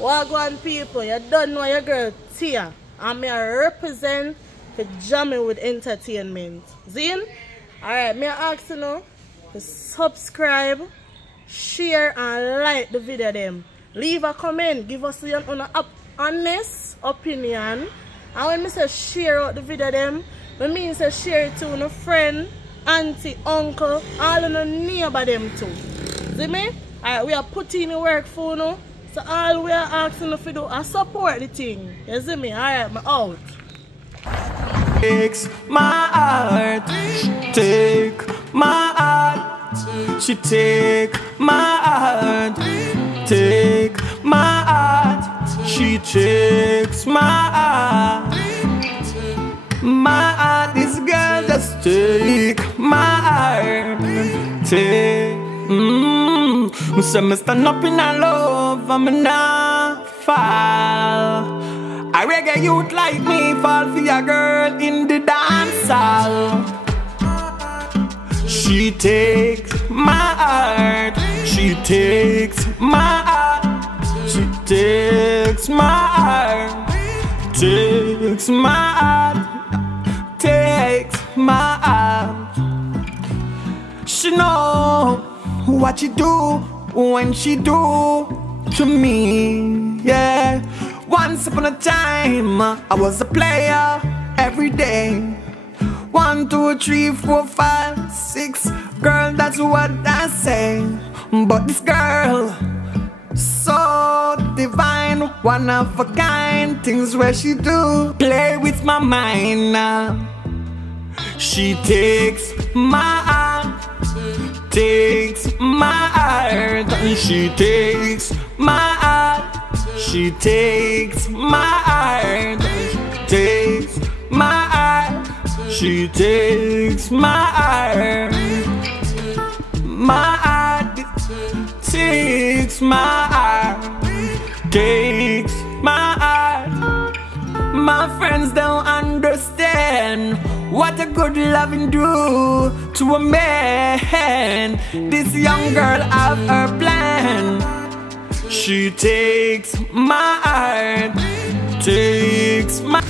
Wagwan people, you don't know your girl Tia. And I represent the JAMMIWOOD Entertainment. Zin? Alright, me ask you now to subscribe, share and like the video them. Leave a comment, give us your honest opinion. And when I say share out the video them, I mean say share it to a friend, auntie, uncle, all of the neighbor them too. See me? Alright, we are putting the work for now. So all we are asking if you do is support the thing. You see me? Alright, I'm out. Takes my heart, take my heart. She take my heart, take my heart. She takes my heart. My heart, this girl just take my heart, take. So me stand up in a love and me not fall. I reggae youth like me fall for your girl in the dance hall. She takes my heart, she takes my heart, she takes my heart, takes my heart, takes my heart. She know what you do when she do to me, yeah. Once upon a time, I was a player every day. 1, 2, 3, 4, 5, 6. Girl, that's what I say. But this girl, so divine, one of a kind. Things where she do play with my mind. She takes my heart, takes my heart. She takes my heart. She takes my heart, takes my heart. She takes my heart, my heart. Takes my heart, takes my heart. My friends don't understand what a good loving do to a man. This young girl have her plan. She takes my heart, takes my.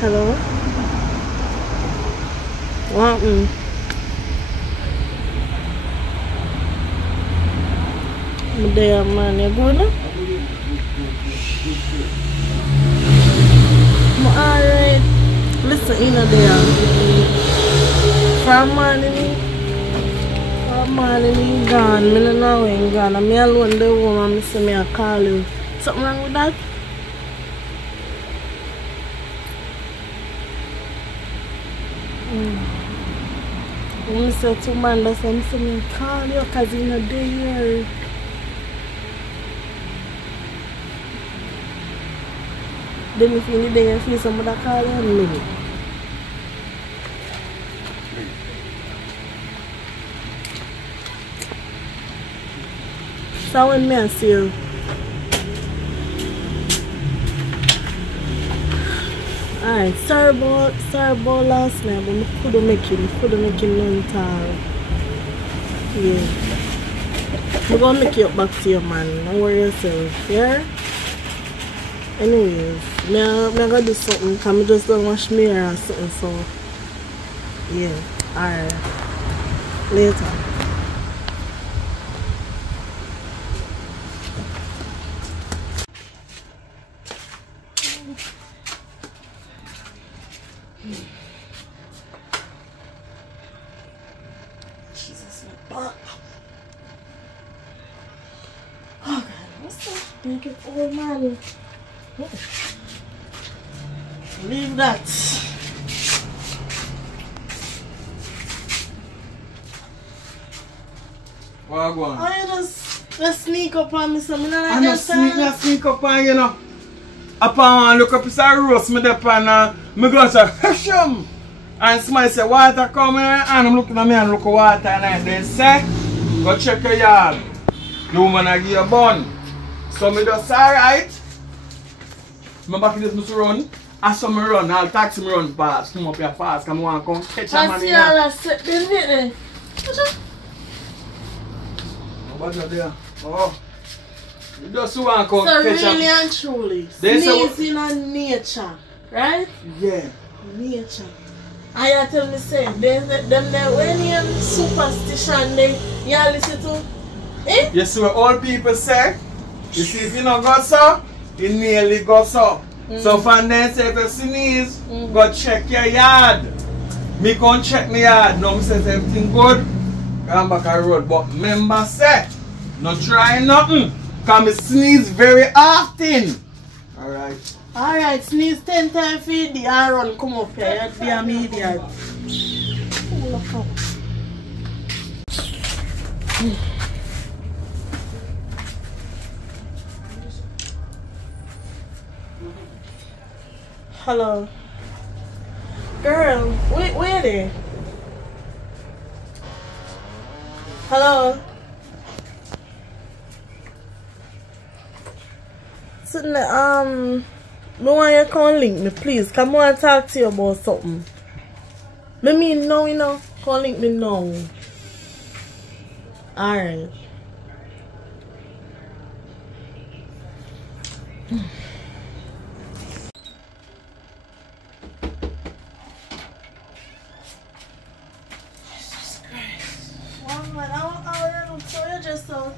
Hello? What? I'm there, man. You good? Alright, listen, in there. From morning, gone. I don't know when gone. I'm alone the woman. I say me I call you. Something wrong with that? When I say to man, I say me call you because you're not there. Then if you need to feel somebody call you in a minute. So when I see you, alright, sorry about last night, but I couldn't make it none time. Yeah. I'm gonna make it up back to you, man. Don't worry yourself, yeah? Anyways, I'm gonna do something because I just don't wash my hair or something, so yeah, alright. Later. Jesus, my butt. Oh God, what's that? Make it old man. Oh. Leave that. What go on? Oh, you just sneak up on me, so I don't sneak up on you know. Upon look up a roast me there and me go say Hesham and somebody say water coming and I'm looking at me and look at water and then say go check your yard. The woman I give you a bun. So me just alright. My back is must run. I saw me run, I'll taxi me run fast. Come up here fast, come on, come catch a man in here. here. I see all that set. What's up there? Oh. You just want to come so catch really a... and truly, sneezing on nature, right? Yeah. Nature. I tell me say, them when you superstition, you listen to eh? You see what all people say? You see if you don't go so, you nearly go so. So from then say if you sneeze, go check your yard. Me go check my yard. Now me says everything good, come back on the road. But remember say, not try nothing. Because me sneeze very often. Alright. Alright, sneeze 10 times for the run come up here. You'd be a immediate. Hello. Girl, where they? Hello. So, me want you to come link me, please. Come on and talk to you about something. Me mean now, you know. Come link me now. Alright. Jesus Christ. One man, I look so you just so.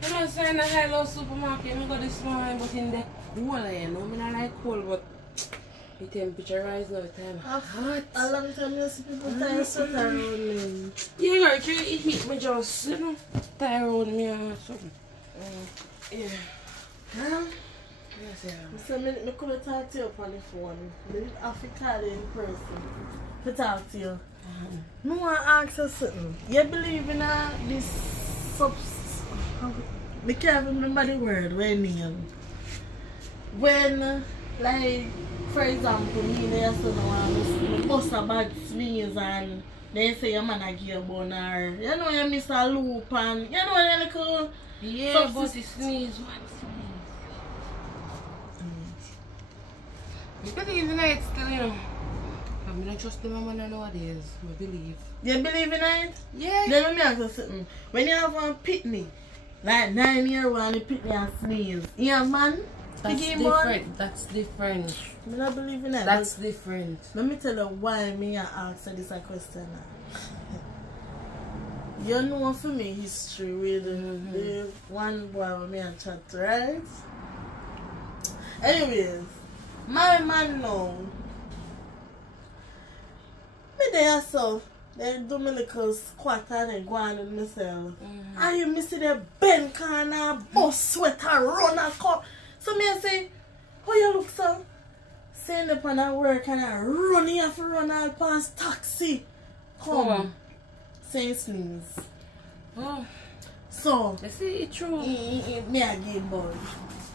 I'm not saying that hello supermarket, I go this morning, but in the cool, you know, I don't like cold, but the temperature rise now, the time hot. A long time you see people tie sweat around me. Yeah, girl, it hit me just, you know, tie around me or something. Yeah. Huh? Yes, yeah. So I couldn't talk to you on the phone. I have to call you in person to talk to you. I want to ask you something. You believe in this I can't remember the word, when, like, for example, me and your son want to bust a bad sneeze and they say your man a give you a bone or, you know, you miss a loop and, you know, you little... Yeah, but it sneeze, what sneeze? You believe in it still, you know. I'm not trust my man nowadays, I believe. You believe in it? Yeah. Then let me ask you something. When you have one pitney, like 9-year-old and you pitney and sneeze, you have man? That's different. That's different. I don't believe in that. That's different. Let me tell you why me ask this a question. You know for me history with the one boy with me and chat, right? Anyways, my man now. Me there so they do me little squat and they go on with myself. And you see the bend corner, bust sweat and run and come. So me I say, how you look so? Saying up on work and I run here for run all past taxi. Come. Saying sneeze. Oh. So you see it's true. Me a game bun.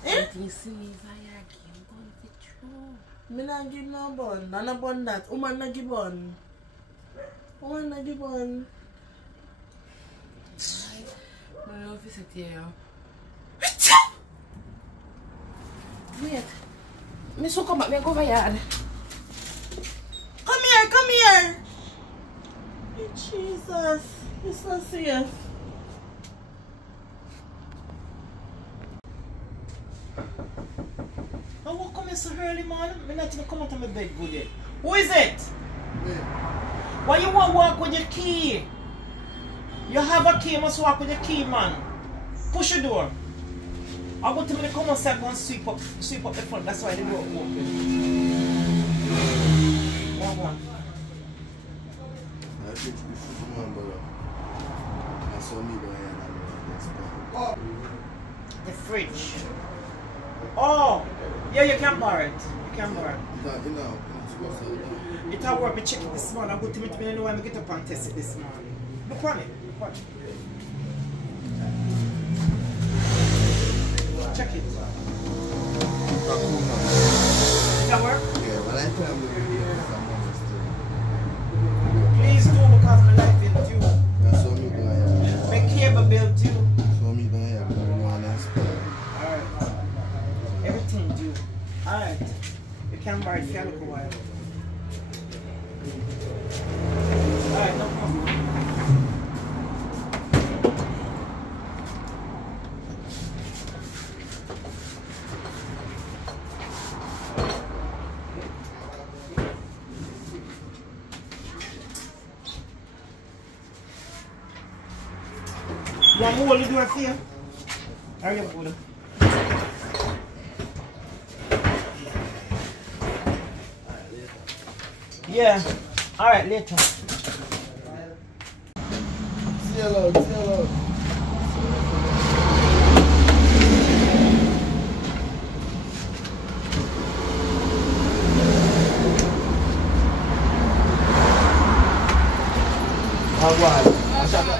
I think sneeze I game bun it's true. Me not give no bun. I no bun that. Woman not give bun. Woman not give bun. I don't know if it's a tear. Wait. Me so come back, me go over yard. Come here, come here. Hey, Jesus. It's so safe. Oh, what come so early, man? I'm not even come out of my bed good yet. Who is it? Why you want to walk with your key? You have a key, you must walk with your key, man. Push your door. I go to me come outside and sweep up the front. That's why the door open. One. I think this is one, brother. I saw me going The fridge. Oh, yeah, you can borrow it. You can borrow it. No, It will work. Me check it this morning. I go to me to know when I get up and test it this morning. Look on it. Check it. That work? Yeah, but I tell you, Please do because my life bill due. I saw me going. My cable bill due. Saw me going. Alright. Everything due. Alright. You Can't buy it for a little while. Alright, no problem. You want more to do it for you? Hurry up, Buddha. Yeah. Alright, later. See you loud, see you loud. Alright.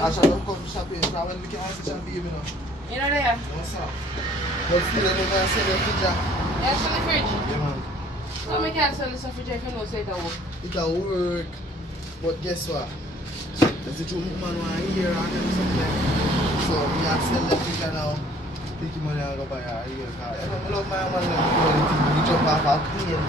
I shall not come shopping. I will look at the shopping, you know. You know there? What's up? What's the other guy sell the fridge? Yeah, sell the fridge. Yeah, man. So I can't sell this fridge if you know so it work. It'll work. But guess what? There's a true man want here and them something. So we have to sell the fridge now. Take money and go buy a real car. I love my man like we jump off a plane.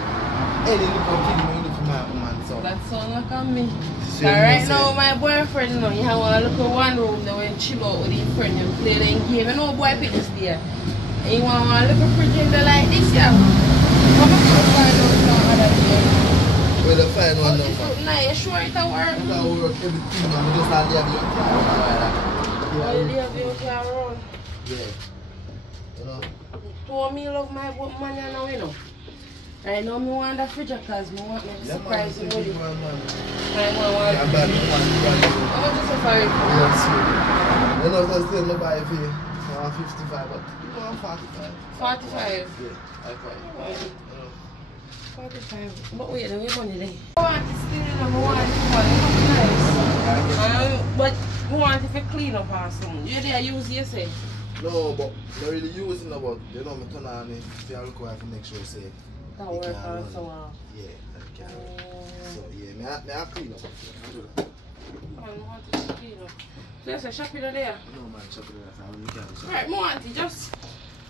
Any little thing when you look for my woman. So That sounds like a me. So right now my boyfriend, you know, he have a little one room there when chill out with his friend and play the game. You know boy pick this there. And he want a little fridge in there like this, yeah. Come on, find out some other day. where the fine one now. Nah, you sure it'll work? It'll work everything, man. We just have to have your car. Oh, you have your car around. Yeah. You know? Told me love my money now, you know. Right now, I want the fridge because I want to surprise you with it. I want Yeah, but How much is it for it? you know, so still no buy for you. 55, but you want 45. 45. Yeah, I quite. You know. 45. But wait, then we money there. I want to still in I want it nice. But I want it to clean up or something. You there use yourself? No, but not really using it, but you know, I turn on it. If you require to make sure say That work on so well. yeah, that can So yeah, I clean up. I do that. I want it to clean up. So you say shop it there? No man, chop it off. I only can shop. Right, I want it. Just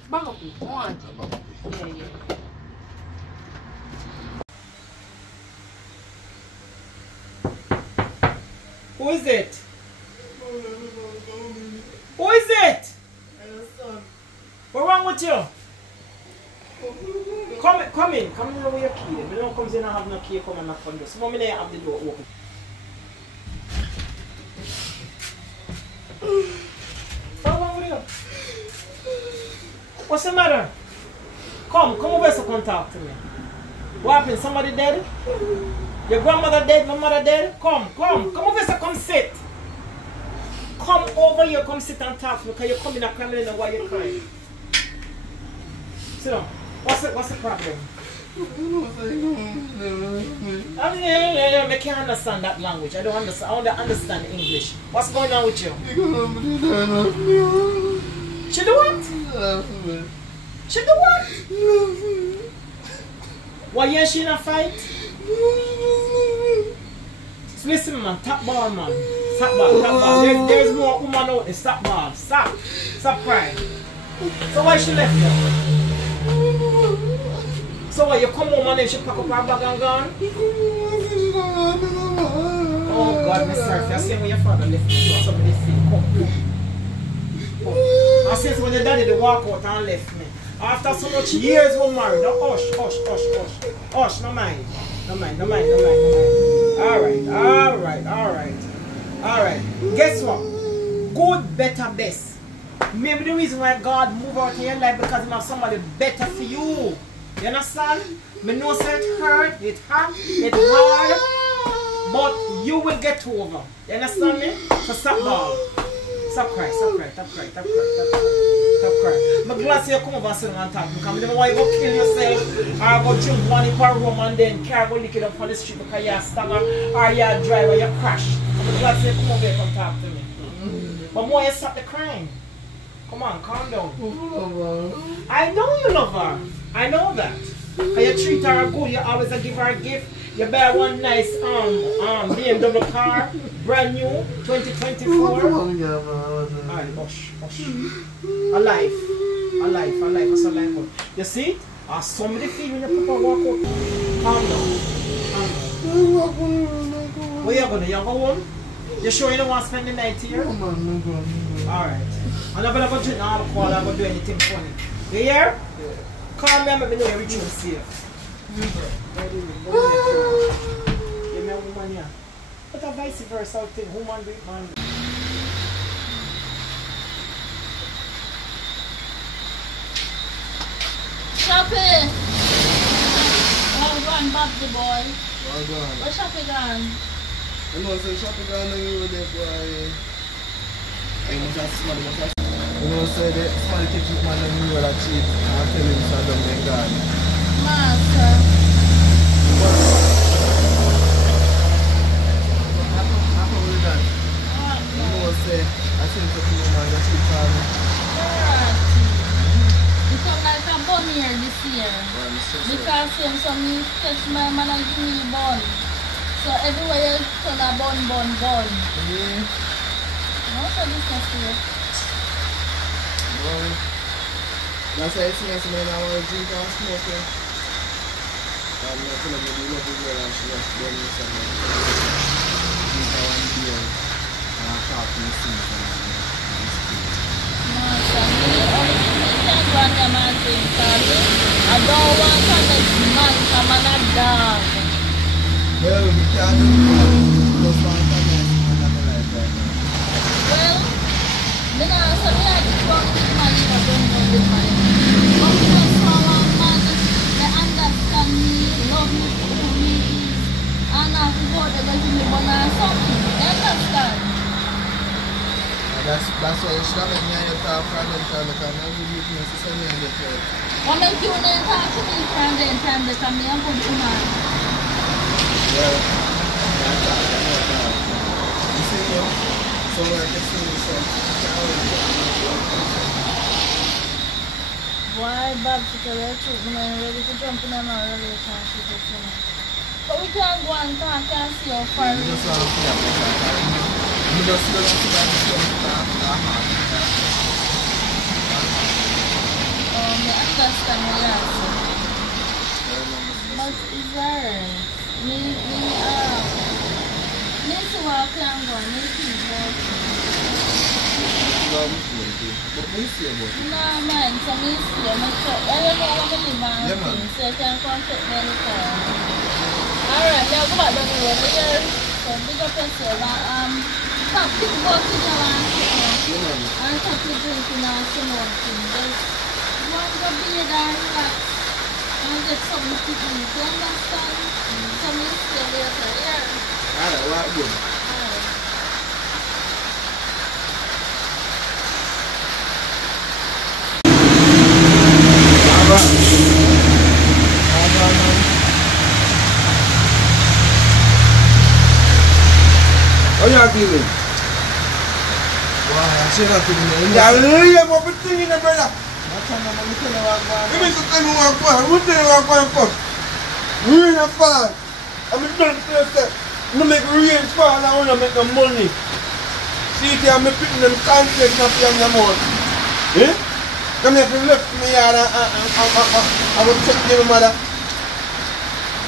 back up it. I want it. Yeah, yeah. Who is it? Who is it? What's wrong with you? Come in with your key. If you don't come in and have no key, come and knock on the door. So mommy there have the door open. What's wrong with you? What's the matter? Come over here and talk to me. What happened? Somebody dead? Your grandmother dead? My mother dead? Come over here, come sit. Come over here, come sit and talk to me because you're coming and crying and why you're crying. Sit down. What's the problem? I can't understand that language. I don't understand. I only understand English. What's going on with you? She do what? She do what? Why you she in a fight? Listen man, tap ball man. Stop ball. There's more woman out there. Stop ball. Stop crying. So why she left you? So why you come home and then she pack up her bag and gone? Oh God, Miss Surf, you're saying when your father left you, somebody feel come. I said when your daddy they walk out and left me. After so much years we married. Now hush, no mind. Alright. Guess what? Good, better, best. Maybe the reason why God moved out in your life because he have somebody better for you. You understand? Me know say it hurt, it hard, but you will get over. You understand me? So stop ball. Stop crying. I'm glad you come over and sit down and talk because I don't want you to go kill yourself or go drink one in per room and then car go lick it up on the street because you're a stagger or you're a driver or you crash. I'm glad you come over here and talk to me. But more you stop the crying. Come on, calm down. I know you love her. I know that. And you treat her good, you always give her a gift. You buy one nice BMW car, brand new, 2024. Alright, hush. A life. That's a life. You see? Or somebody feel when you papa walk out. Calm down. Where you gonna? You go home? You sure you don't want to spend the night here? Alright. I'm not gonna go drink no alcohol or go do anything funny. You hear? Yeah. Call me and let me know you reach home safe. Give me a woman here. But a vice versa thing, woman with man. Shopping! Well gone, Bob the boy. Well gone. Where's Shopping gone? You know, so shopping gone and you were there for I must have small, you know, so the small kitchen man and me were cheap. I'll tell him so don't make God. Master. How with that? You know, say, I think the people man that cheap for me. You come like a bun here this year. Because some you catch my man and give me bun. So everywhere you turn a bun. Yeah. No, so this is it. Well, that's why I think I want to drink and smoke. I'm not going to be able to do and she just done me some drink one beer and talk to me I don't want to make man come on a dog. well, we can't do it. Just want to make man have a life right now. Well, then I said, I just want this man if I don't know this man. But because someone man, they understand me, love me for who me is, and I have to go there to me one or something. They understand. That's why you should have met me and you talk from them time because I'm going to give you to send me and get hurt. What make you then talk to me from then time because me and put you man? Well, I talk. You see me? So I can see you say, Why, Bob, to tell you the truth, I'm ready to jump in another relationship with you. But we can't go and talk and see how far we just want to see you just want to see I understand what you're saying. But it's there. Me see what I can go and me think about but we see about it. no, man, so me see, I don't know what I live on things, so you can contact me anytime. Alright, now go back down the road here. So big up yourself and stop thinking about it now and stop drinking and some more things. Just want to be there and relax and get something to eat, you understand? So me stay later here. Alright, what good? Alright. How you feeling? Wow, I should have been in Yeah, really, I'm up to you, brother. What's on the little one? Give me some time to walk on. Who's there walk on first? Rain and fall. I'm done for yourself. I'm going to make rain fall and I want to make no money. See if I'm putting them conflicts up here on the mouth. Eh? Come here, if you left me here I will check your mother.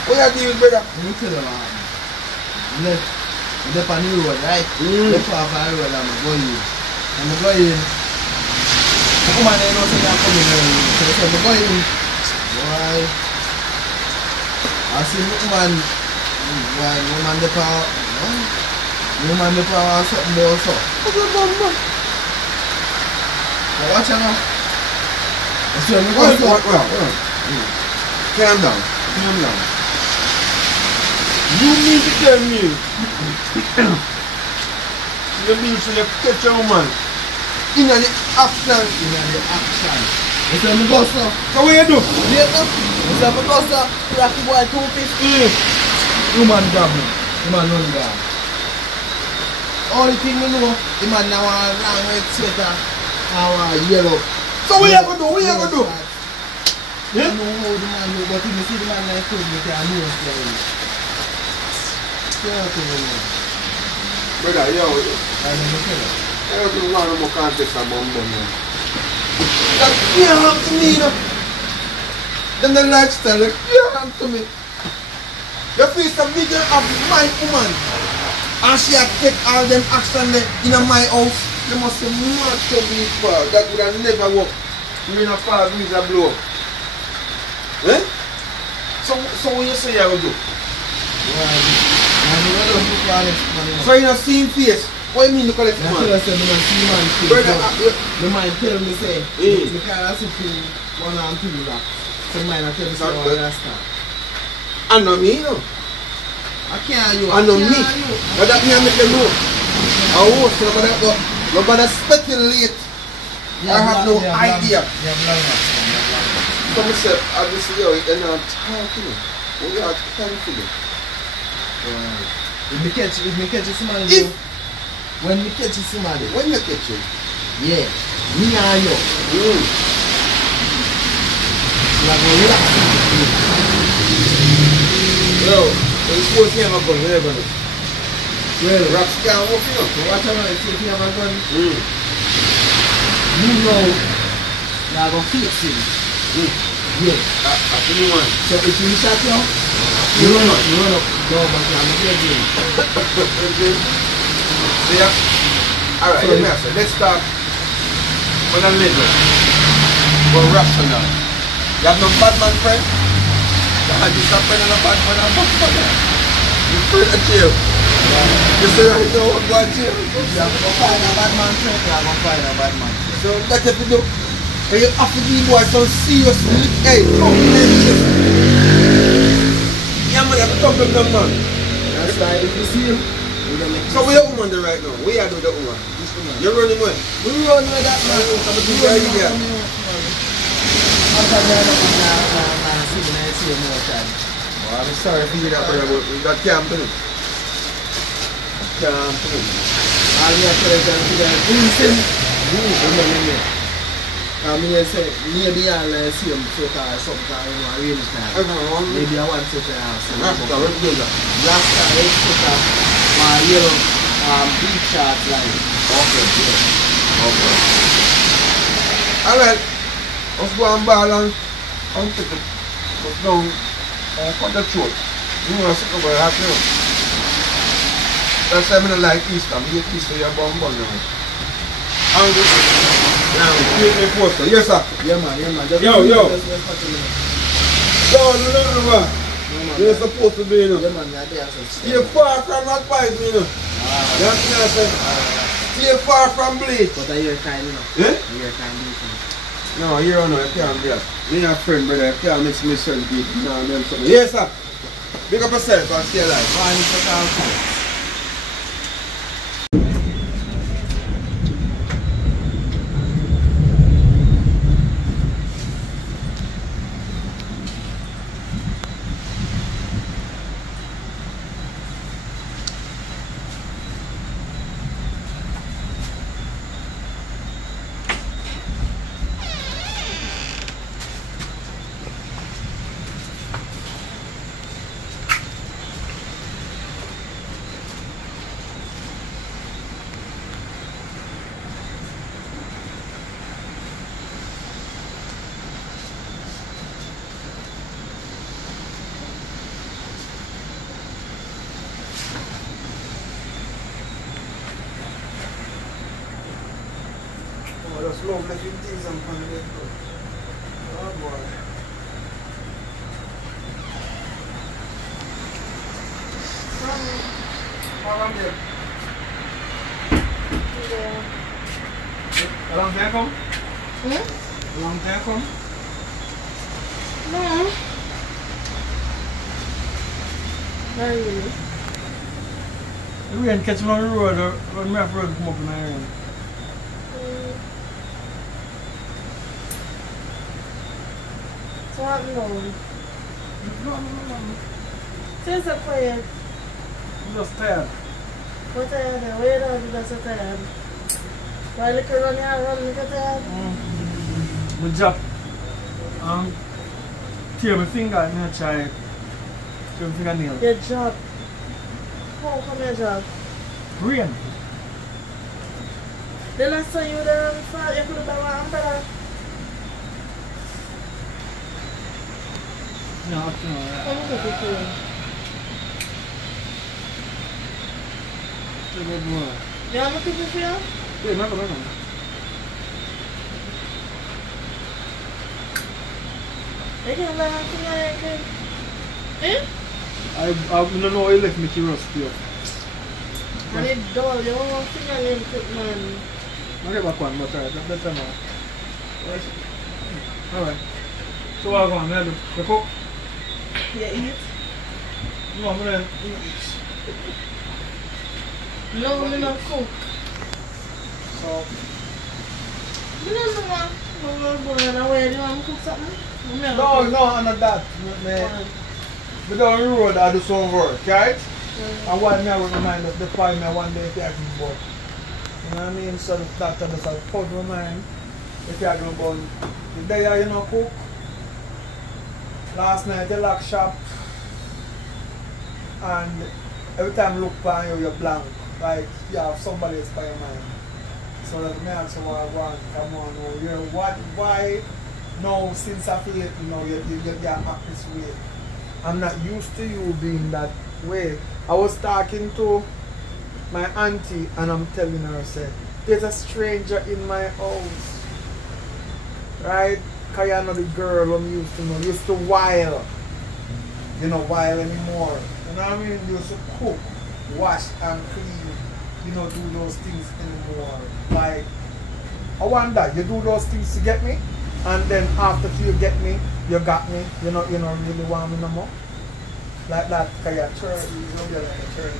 What you do, brother? Let me tell you what. Left on the road, right? Left off the road and I'm going in. And I'm going in. The woman they know say I'm coming early. So I said, I'm going in. Why? I see woman the power. Woman the power and something more so. Now watch out now. I see I'm going to Calm down. Calm down. You need to tell me. You mean to catch a woman in the action. I said, I'm going to go, sir. So what you do? Yeah, sir. I said, I'm going to go, sir. Rocky boy 250. Woman grab me. Woman run down. Only thing we know, the man now a long red sweater and yellow. So what you going to do? What you going to do? I don't know how the man look, but if you see the man like this, you can know it's like Brother, yo, I never tell you. I don't want no more contest about money. That can't happen to me, you know. Then the lifestyle, you can't to me. You feel some bigger of my woman. And she had take all them action in my house. They must be mad to be far. That would have never worked. We in a far breeze a blow. Eh? So what you say you will do? So you not see him face? What you mean look at this man? I said, I see man face. Brother, the man tell me say, you can't see him one and two that. So man I tell me say, oh, that's not. I know me, you know. I can't you. I know me. But that me I make them know. I won't say that, nobody speculate. I have no idea. So I said, obviously, you're not talking. We are confident. If me catch somebody, when me catch somebody, When you catch him? yeah, me and you. Like a relax. Yo, when you suppose you have a gun, where you going? Well, Raps can't walk you know. whatever I say, if you have a gun, you know, you're going to fix him. Yeah. I feel you man. So if you shot you, you run up. No, but you're not getting it. Yeah. Alright, let me ask you. Let's start on the middle. We're rational. You have no bad man friend? You have this friend and a bad man and a bad man. You friend of jail. You say right now I'm going to jail. You have to find a bad man friend, you have to find a bad man friend. So that's what you do. And you have to give boy some serious hey, come in shit. Yeah man, you have to talk to them man. That's why if you see him, you're going to make So where the woman there right now? Where you do the woman? You're running away. we run with that man. Somebody right here. After that, I'm see more time. Oh, I'm sorry for you that brother, but we got camping. Camping. All we have to do is listen. I mean, I say, maybe I'll see him so far, sometimes in a rainy time. Maybe I want to say, last time, let's put up my yellow big shot line. Okay. Alright, let's go and ball and take it. Let's go and cut the throat. You want to sit over here, you know. That's why I don't like Easter. I get Easter, you're born now. Now, create me poster. Yes, sir. Yeah, man. Yo. No. You're supposed to be, you know. Yeah, man, there. Stay far from that fight, you know. You know what I'm saying? Stay far from bleach. But I hear kind, you know. Eh? I hear kind, you No, you don't know. You can't do that. Me and a friend, brother. You can't mix me certain people. You know, them something. Yes, sir. Big up yourself and stay alive. Fine, it's a Just love making things and family. Oh boy. How long there? Yeah. How long there come? Hmm? How long there come? No. Not really. The rain catch me on the road or when my road come up in my rain. So what no? No. Since I'm quiet. I'm just tired. What tired then? Why you don't do that so tired? Why look around here run look at tired? My job. Tear my finger and I try it. Tear my fingernail. Your job. How come your job? Rain. Then I saw you there on the fall, you could have been one umbrella. No, up to now. Come cook it for you. Good boy. You want me to cook it for you? Yeah, make a. You can learn to like it. Eh? I don't know why you left me to rust here. And it's dull. You don't want to learn cook, man. I'll get back one, but alright, that's better now. Alright. So what I'm going to do? You cook? You eat? No, I'm going to eat. No, I'm not cook. So, You don't know what? I'm going to go away. Do you want to cook something? no, I'm not that. But down the road, I do some work, right? And why me I would remind us the point me one day if you are going to burn. You know what I mean? So that time I put my mind if you are going to burn. The day you know cook. Last night you lock shop. And every time you look upon you, you're blank. Like you have somebody else by your mind. So that me ask you what I want. Come on, why now since I feel it, you know, you're act this way. I'm not used to you being that way. I was talking to my auntie and I'm telling her, I said, there's a stranger in my house. Right? Because you're not the girl I'm used to know. Used to while. You know, while anymore. You know what I mean? You used to cook, wash and clean. You know, do those things anymore. Like, I wonder, you do those things to get me? And then after you get me, you got me. You don't really want me no more. Like that, because you're turn, you don't get like a turn on.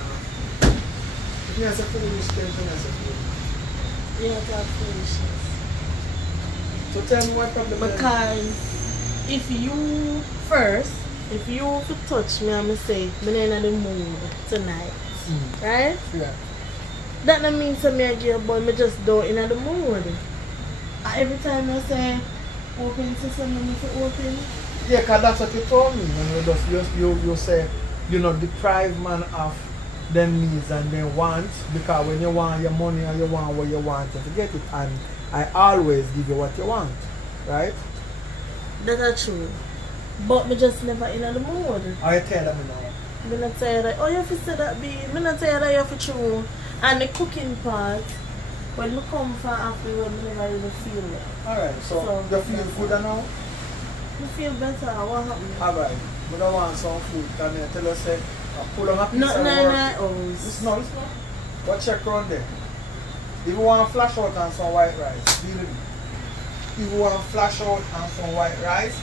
If you're a foolish thing, you're a foolish. Yeah, that's foolishness. So tell me what problem is. Because if you could touch me and me say, I'm not in the mood tonight. Right? Yeah. That don't mean to me I give a boy, I just don't in the mood. Every time I say, open to something, if you open. Yeah, because that's what you told me. You say, you know, deprive man of them needs and them wants. Because when you want your money and you want what you want, you get it. And I always give you what you want. Right? That's true. But me just never in the mood. Are you telling me now? I'm not saying that, oh, you have to say that, B. I'm not saying that you have to true. And the cooking part, when I come from after, I never really feel it. Alright, so you feel good now? I feel better. What happened? Alright, but I want some food. Can I tell you, say, I pull on a piece of work. No. Listen now. What check around there? If you want to flash out on some white rice, deal with it. If you want to flash out on some white rice,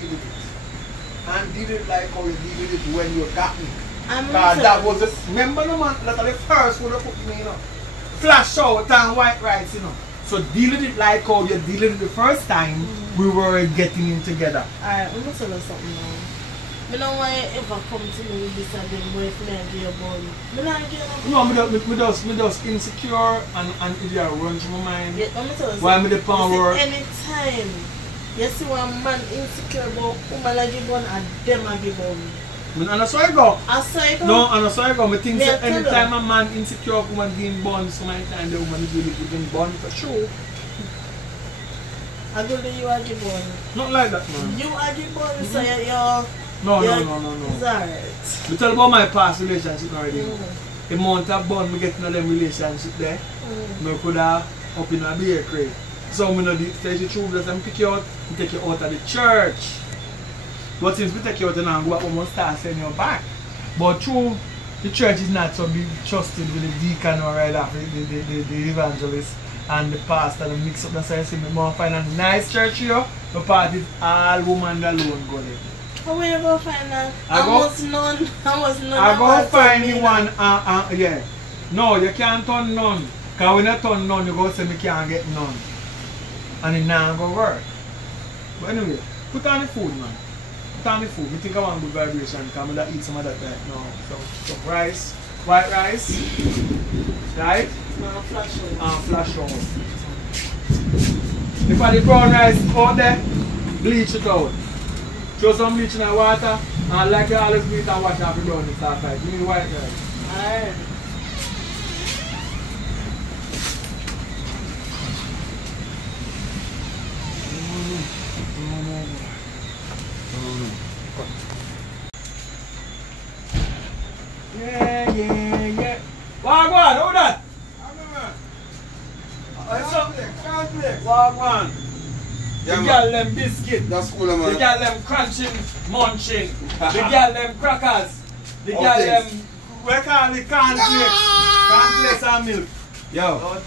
deal with it. And deal it like how you deal with it when you got me. Because that was the, remember the man, that was the first one that put me, you know. Flash out on white rice, you know. So deal with it like how you deal with it the first time we were getting in together. Alright, I'm going to tell you something now. I don't want you ever come to me with this and then boy if I give you a body. I don't give you a body. Me just insecure and if you run through my mind. Yeah, let me tell you why me the power? Anytime you see one man insecure about woman I give one and them I give one. And that's how I go. That's how I go? No, and that's how I go. I think that Yeah, anytime a man insecure woman getting born, so many times the woman is really getting born for sure. I go to you I give one. Not like that, man. You I give one, so you're No. It's alright. We tell about my past relationship already. The amount of bond we get in them relationship there, I could have up in a bakery. So I know the truth that I pick you out, we take you out of the church. But since we take you out and go back, we must start sending you back. But true, the church is not so be trusted with the deacon or right after the evangelist and the pastor and mix up. That's why I say we want to find a nice church here. The part is all women alone go there. How will you go find that? I was none. I go find you one, yeah. No, you can't turn none. Because when you turn none, you go say me can't get none. And it now go work. But anyway, put on the food, man. Put on the food. I think I want good vibration because I'm going to eat some of that right now. So rice, white rice, right? Flash out. If I the brown rice out there, bleach it out. Throw some bleach in the water and like you always bleach and wash off the brown and start right. Give me the white rice. Alright. Yeah. Wagwan, who that? Wagwan. The girl them biscuit. That's cool, man. The girl them crunching, munching. The girl them crackers. The girl them, we call it cornflakes. Cornflakes and milk. Yo,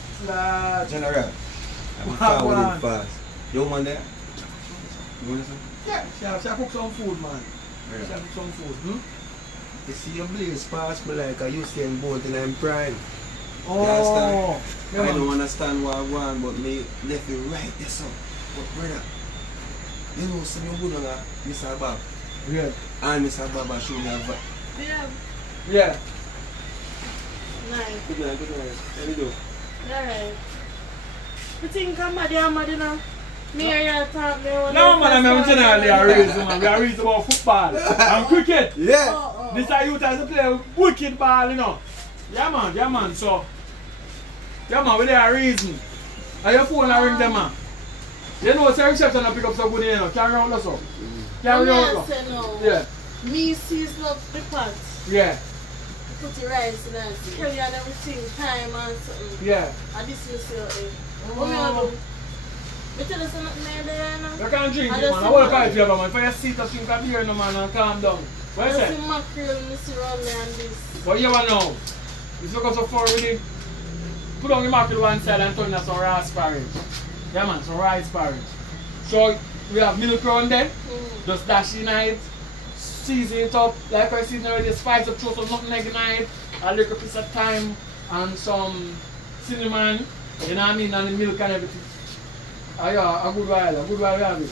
General. I'm Wagwan. fast. You man there? You want some? Yeah, she cook some food, man. Yeah. She cook some food. You see your blaze pass me like a Usain Bolt in I'm prime. Oh, I yeah, don't man. understand what I want, but me left it right there, so. But brother, you know, some you good on that, Mr. Bob. Yeah. And Mr. Baba show me a vibe. Yeah. Yeah. Nice. Good night. Let me do. Alright. You think I'm mad now? Me and you talk, me want No, man, I'm generally a reason, man. We are reason about football and cricket. Yeah. This are you guys to play wicked ball, you know. Yeah, man. So, yeah, man, we there a reason. And your phone I ring them, man. You know, say reception and pick up so good, you know. Carry on also. Carry on. No. Yeah. Me season up the pot. Yeah. Put the rice in and curry and everything, time and something. Yeah. And this is your what me I do? Me tell you something there now. You can't drink I it, just man. see I want to mackerel. call you, man. If you sit and drink a beer, no, man, and calm down. What you I say? see mackerel, me see round there and this. But you want to know, if you go so far with it, put on the mackerel one side and turn it some rice porridge. Yeah, man, some rice porridge. So, we have milk around there, just dash in it, season it up, like I season already, spice up, throw some nutmeg in it, a little piece of thyme, and some cinnamon, you know what I mean, and the milk and everything. Yeah, a good while we have it.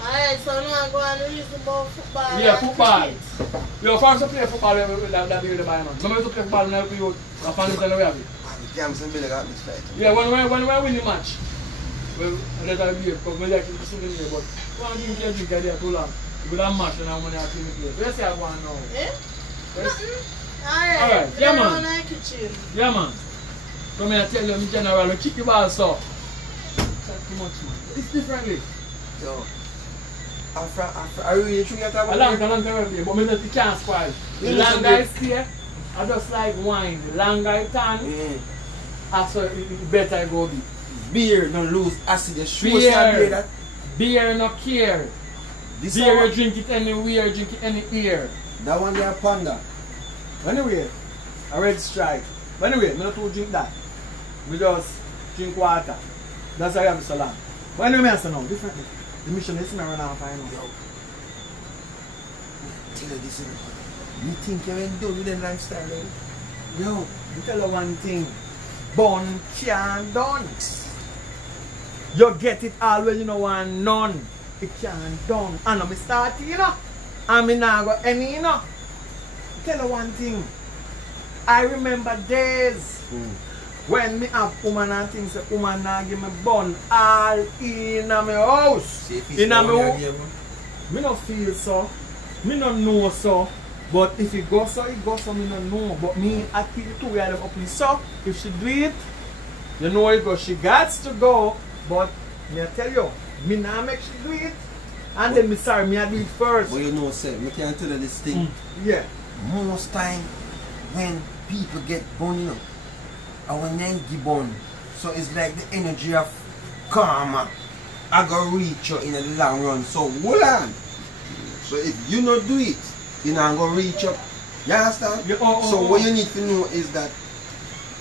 Alright, so now I go and reason about football. Yeah, and football. cricket. Yo, for us to play football, that be the buy, man. Remember to play football when I play with a fan tell we have it. Gamson Billy got me straight. Yeah, when we win the match, well, let us be because we like to souvenir, but one drink there too long. We will have match and our money are clean the place. Let's say I go on now. Eh? Yes? Alright. Alright, yeah, man. Down in the kitchen. Yeah, man. So I tell you in general, we kick the ball so. Too much, man. It's differently. Yo. I really think that A long time play, but I can't spoil. The longer I stay, I just like wine. The longer I turn, so it better go be. beer don't lose acid. The show Beer. that. Beer no care. This Beer one- you drink it anywhere, drink it anywhere. That one they are panda. Anyway, a red stripe. But anyway, we don't drink that. We just drink water. That's why I have so long. But anyway, I say no, differently. The mission is me run off, I know. Tell you this. You think you ain't done with the lifestyle, eh? Yo, me tell you one thing. Bun can't done. You get it all when you know one none. It can't done. And I'm starting, you know. And me now go any, you know. Tell you one thing. I remember days when me have woman and things, say woman now give me bun all in my house. In my house. Me no feel so. Me no know so. But if it goes so, it goes so, me no know. But me, I keep the two of them up in so. If she do it, you know it goes. She got to go. But me I tell you, me now make she do it. And then me sorry, me I do it first. But you know, sir, me can tell you this thing. Yeah. Most time when people get born, you know, and when they get born, so it's like the energy of karma. I go reach you in the long run. So hold on. So if you not do it, you not go reach up. You understand? Yeah, So what you need to know is that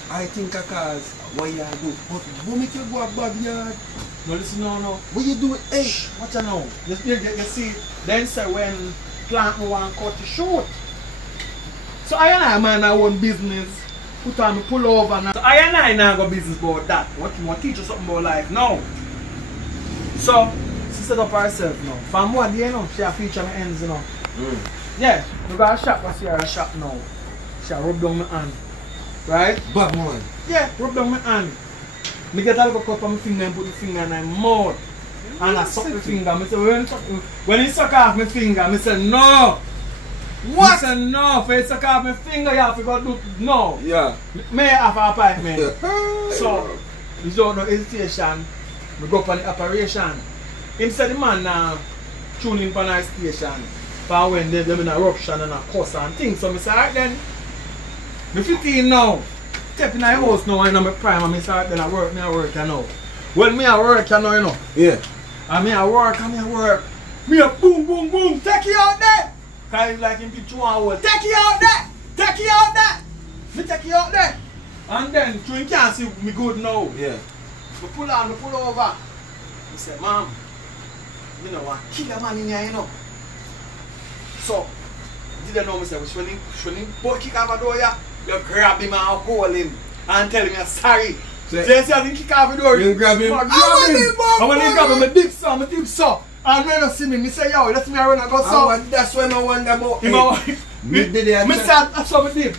I think I cause what you do. But what make you go a bad yard? No, listen, no. What you do? Hey, What you know? You see, then say when plant me want cut the shoot. So I and I man I own business. Put on me pull over now. So I and I now go business about that. What you want to teach you something about life now. So she set up herself now. From one day, you know, she a feature my ends, you know. Yeah, we got a shop, I see her a shop now. She a rub down my hand. Right? bad man. Yeah, rub down my hand. Me get a little cut on my finger and put the finger in my mouth. And I suck the finger. I say, when he suck off my finger, I say, no. What? I say, no. If he suck off my finger, you have to go do no. Yeah. Me have an appointment. So, you don't know hesitation. We go up on the operation. Him said the man tune in on our station. for when them in a eruption and a cuss and things. So I say, alright then, I'm 15 now. Step in the house now, I know my prime, and I say, alright then I work you know. Well, me I work you know. Yeah. And me I work. Me a boom, boom, boom, take you out there. Cause it's like in picture one word, take you out there. Me take you out there. And then, you can't see me good now. Yeah. Me pull over. I say, Mom, you know what, kill a man in here, you know. So, did I know myself, when he both kick off the door, you grab him and hold him and tell him you're sorry. So you see how he kick off the door? You grab him? And when he grab him, I dip so. And when I see me, I say, yo, that's me I run and go so. That's when I wonder about him. Me start, that's what I did.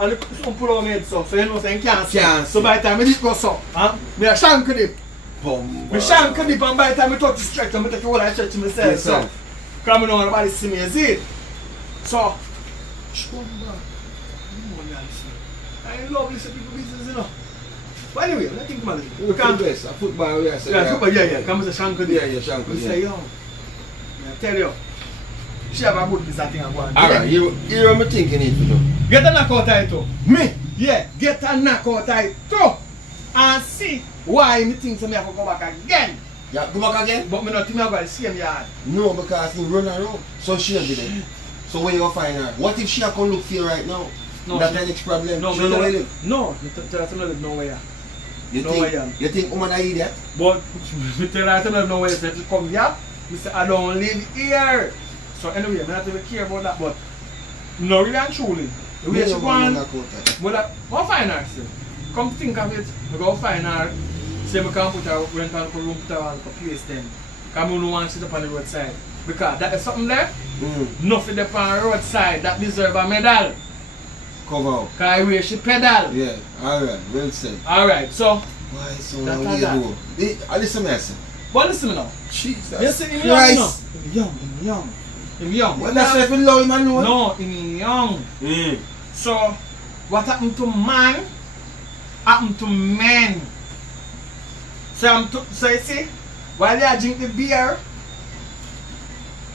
And the pull on my head so you know saying can't see. So by the time I did go so, me a shank dip. Me shank dip and by the time I touch the stretch, I take the whole I stretch to myself. Yes, so because I know nobody see me, you see it? So I love this people business, you know. But anyway, I think man, we can't dress a football, yeah. Football, yeah. Come as a shank dip. Yeah, shank dip. We say, yo, I tell you, she have a good business thing I go on. Alright, you know what I'm thinking it, you know. Get a knockout out too. Me? Yeah, get a knockout out too. And see why me think me have to go back again. Yeah, go back again? But me not think I go the same yard. No, because he run around. So she'll be there. So where you gonna find her? What if she can look for you right now? No. That's the next problem. No, she don't know where you live. No, you tell her to not live nowhere. You think woman are idiot? But me tell her to not live nowhere. If she come here, me say I don't live here. So anyway, I don't really care about that, but no really and truly. The way she go on, but I find her still. Come think of it, I go find her, say I can put her rent on a room, put her on a place then. Because I don't want to sit up on the roadside. Because that is something there, nothing there on the roadside that deserve a medal. Cover out. Because where she pedal. Yeah, alright, well said. Alright, so. Why so long you go? Listen to me, I say. But listen now. Jesus. You see him young, you know? Him young. Well, that's if you love him and know. No, him young. So, what happened to man, happened to men. So you see, while you drink the beer,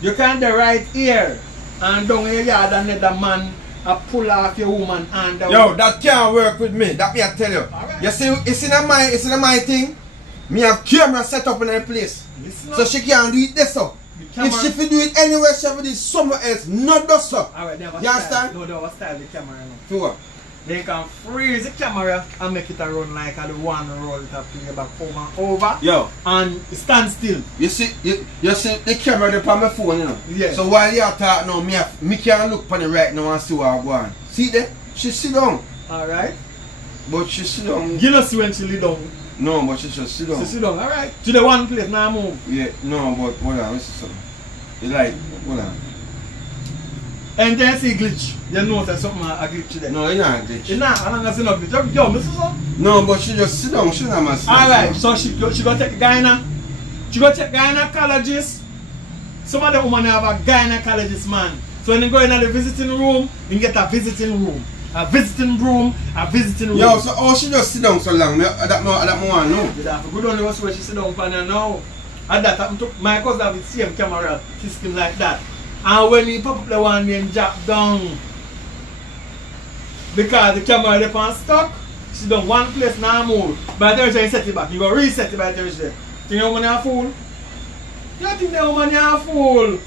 you can't the right ear and down your yard and let the man pull off your woman and yo, that can't work with me. That me I tell you. Right. You see, it's in my thing. Me have camera set up in a place. So she can't do it this so. If she can do it anywhere, she will do it somewhere else. Not just so. Alright, then you understand? No, what style the camera now? Sure. They can freeze the camera and make it a run like the one roll it up play back home and over. Yo. And stand still. You see the camera there on my phone, you know? Yeah. So while you are talking now, me can look on it right now and see what I'm going. See there? She sit down. Alright. But she sit down. You don't see when she lay down. No, but she just sit down. She sit down, alright. To the one place, now move. Yeah, no, but hold on, let's see something. You like, hold on. And then see glitch. You know there's something a glitch there. No, it's not a glitch. It's not, I don't see no glitch. Yo, Mrs. So? No, but she just sit down, she not my sister. Alright, so she go take gynecologist. Some of the women have a gynecologist, man. So when you go in the visiting room, you get a visiting room. A visiting room, a visiting room. Yo, so oh, she just sit down so long. That more want to know. You have a good only where she sit down for now. And that happened to my cousin have the same camera system like that. And when he pop up the one named Jack down, because the camera is on stock, she done one place now move. By Thursday you set it back. You go reset it by Thursday. Think the woman are a fool? You think the woman are a fool?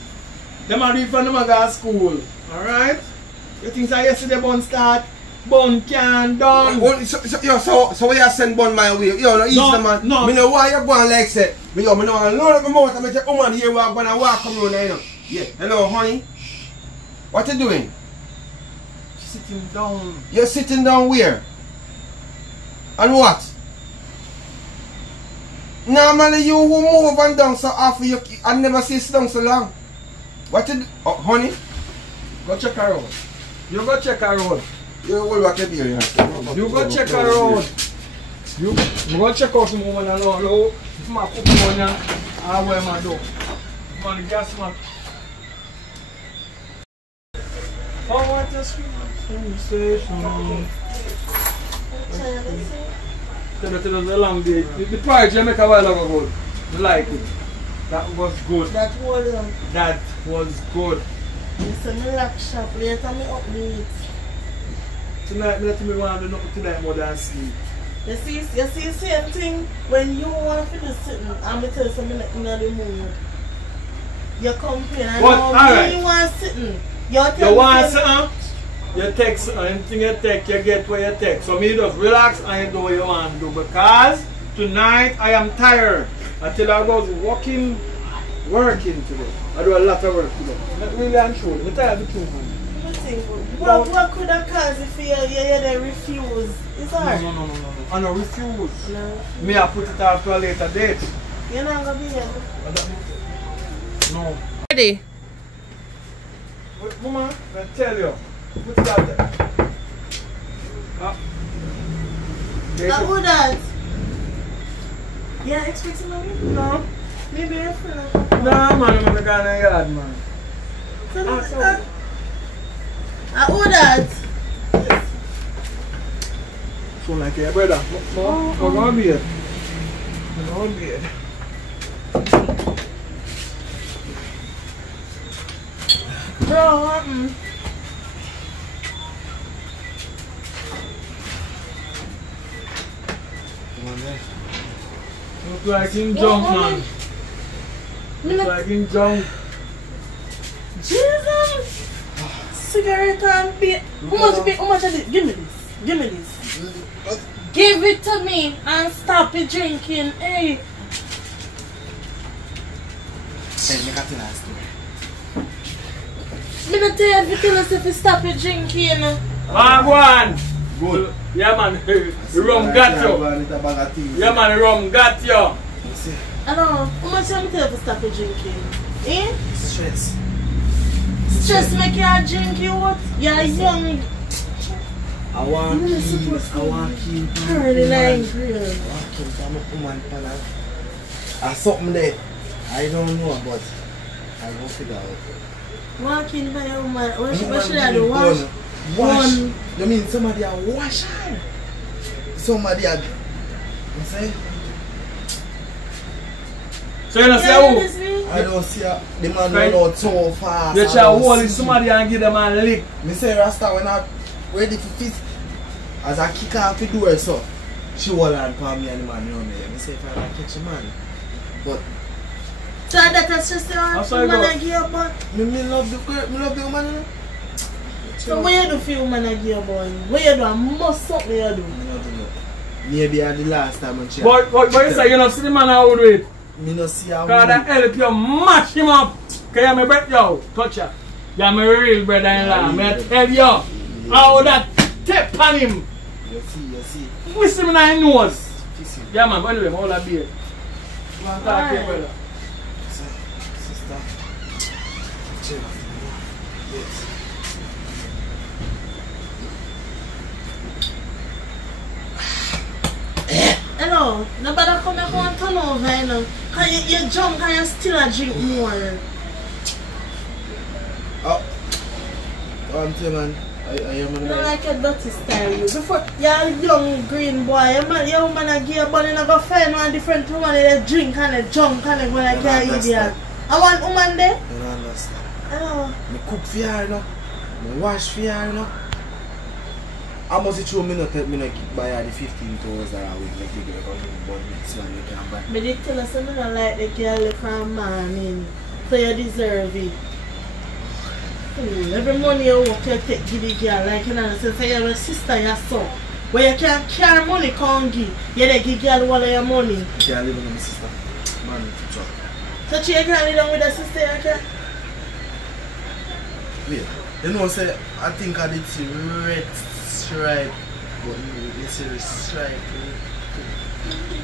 Them are read from them go to school. Alright? You think so yesterday bun start? Bun can done. So what you send bun my way? Yo, no easy man. No. Me know why you going like say. Me know I load up my mouth and make a woman here walk when I walk around there, you know. Yeah. Hello, honey. What you doing? She's sitting down. You're sitting down where? And what? Normally you will move and down so often you I never see sit down so long. What you do? Oh, honey? Go check her out. You go check her out. You will back up here, you know. You go check her out. You go check out some woman and all. If my cook money, I wear my dog. Man, the gas man. Oh, what a sweet sensation. Tell us a long day. The price you make a while ago, you like it. That was good. That was That was good. You say me lock shop later, me up late. Tonight, me let me want to do nothing tonight more than sleep. You see same thing when you want to do sitting, I'm going to tell you something in the mood. You complain and What? now Alright. you want sitting. You want something? You take something, anything you take, you get what you take. So me just relax and you do what you want to do. Because tonight I am tired. Until I was working today. I do a lot of work today. Not really unsure. I'm tired of the truth, man. What could have caused if you refuse? It's hard. No. I don't refuse. No. Me I put it off to a later date. You're not going to be here. No. Ready? Mama, I tell you. Put it out there. Who that? Yeah, expecting me? No. Maybe a friend. No, man, I'm going to go in the yard, man. Who that? So like your brother. No, go on beard. Go on beard. Bro, what? Look like him junk, man. Look like him junk. Jesus! Cigarette and beer. How much is it? Give me this. Give it to me and stop it drinking. Hey. Hey, make a tell us story. Me not tell you tell us if you stop it drinking. Go on. Good. Yeah, man. The rum got you. Yeah, man. The rum got you. You see? I don't know. How much time tell you to stop it drinking? Eh? Stress. Stress make you drink you what? You're young. I want keep Early like real. I want keep from a woman pan. Something there. I don't know, but I will figure out. Walking by a woman. What should I do? Wash. You mean somebody a wash her? Somebody a... You say? So you don't see who? I don't see her. The man run out so fast. You try to hold somebody and give them a lick. Me say Rasta when I ready for fist. As I kick her off the door so she hold on for me and the man run there. Me say if I don't catch a man. But So that's just the woman I give you but. me love the girl, me love the woman, you know? So what you do for woman I give you boy? What you do? I must something you do. Me not know. Maybe at the last time when she... But you say you don't see the man out with it. Me not see her. Because that help you mash him up. Because you're my brother, yo, touch her. You're my real brother-in-law. I tell you how that tap on him. You see. Whistle in my nose. Yeah, man, by the way, hold that beer. You want to talk to your brother? Sister. Chill. Yes. Hello, nobody come here and turn over, you know. Because you drunk and you still drink more. Oh. I'm telling you, man. I am You don't like a dirty style, you. Before, you're a young green boy. Your woman a give you money and go find one different woman that drink and they drunk and they go like an idiot. I want woman there. You don't understand. Hello. I cook for her, you know. I wash for her, you know. How much it show me not take me not keep buy her the 15,000 a week like you get about but this one you can buy. But they tell us I don't like the girl from morning. So you deserve it. Every money you work you take give the girl like you know say you have a sister your son. Where you can carry money can't give. You dey give girl all of your money. You can't live with my sister. Man, it's up. So she can't live down with her sister you can? Wait, you know say I think I did see red stripe, but you see the stripe.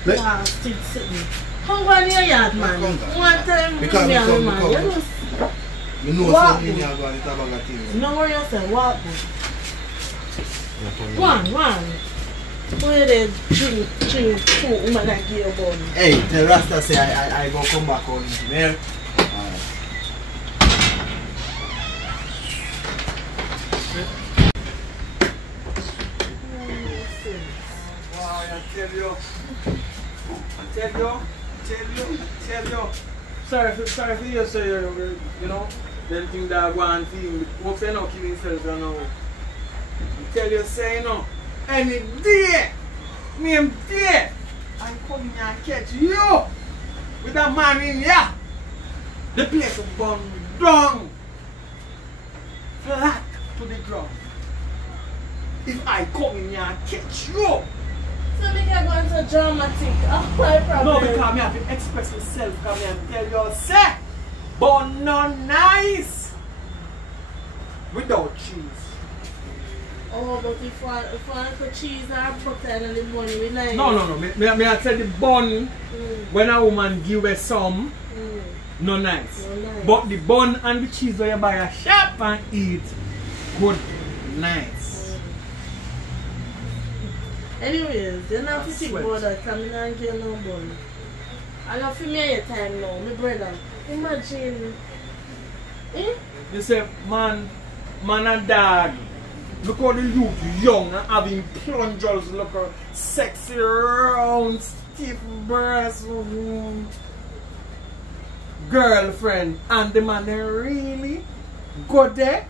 Like, Wow, still sitting. Come go in your yard, man. One time, Because me and come, man. come. You just you know What? something you are going to have a thing. no worry yourself. Walk. One. Where they drink food, woman that give you money. Hey, tell Rasta say I go come back on there. Wow, I tell you. Sorry for you, so you know, Them things that go and feel. What's they not killing themselves now? I tell you, say, you know, any day, me am there, I come here and catch you with a man in here. The place will burn down, flat to the ground. If I come in here and catch you. So we can go into dramatic. Oh, my problem. No, because I have to express myself, because I have to tell you, say, but not nice without cheese. Oh, but if I put cheese and butter and the money, we nice. No. Me I tell the bun, when a woman give her some, no nice. But the bun and the cheese when you buy a shop and eat, good, nice. Anyways, you know if you think about that, I'm not getting no bun. I don't feel me your time now, my brother. Imagine. You say, man and dad, look how the youth young and having plungers, look how sexy, round, stiff breasts, girlfriend, and the man they really go there.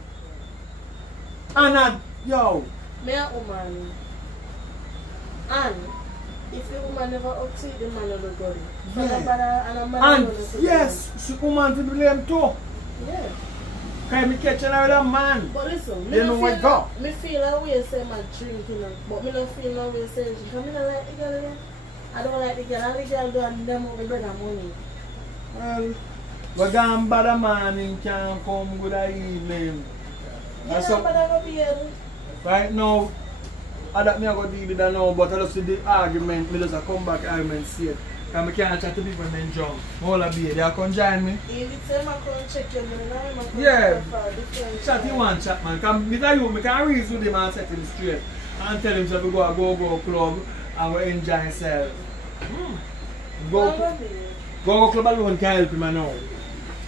And yo. Me a woman. And if the woman never upset the man of the God. Yeah. And yes, the woman to blame too. Yeah. Can me catch another man? But listen, you know what go? Me feel a way say my drinking, but me don't feel no way say drink. Because me don't like the girl. I don't like the girl. And the girl do and them with the bread and money. Well, but damn bad man can come good evening. Right now, I don't know how to deal with that now, but I just see the argument, I just come back argument see it. And I can't chat to people and then jump. All of you, they come join me. Yeah. Chat you want chat man. Because you, I can reason with him and set him straight. And tell him to go club and we enjoy himself. Go club alone can help him now.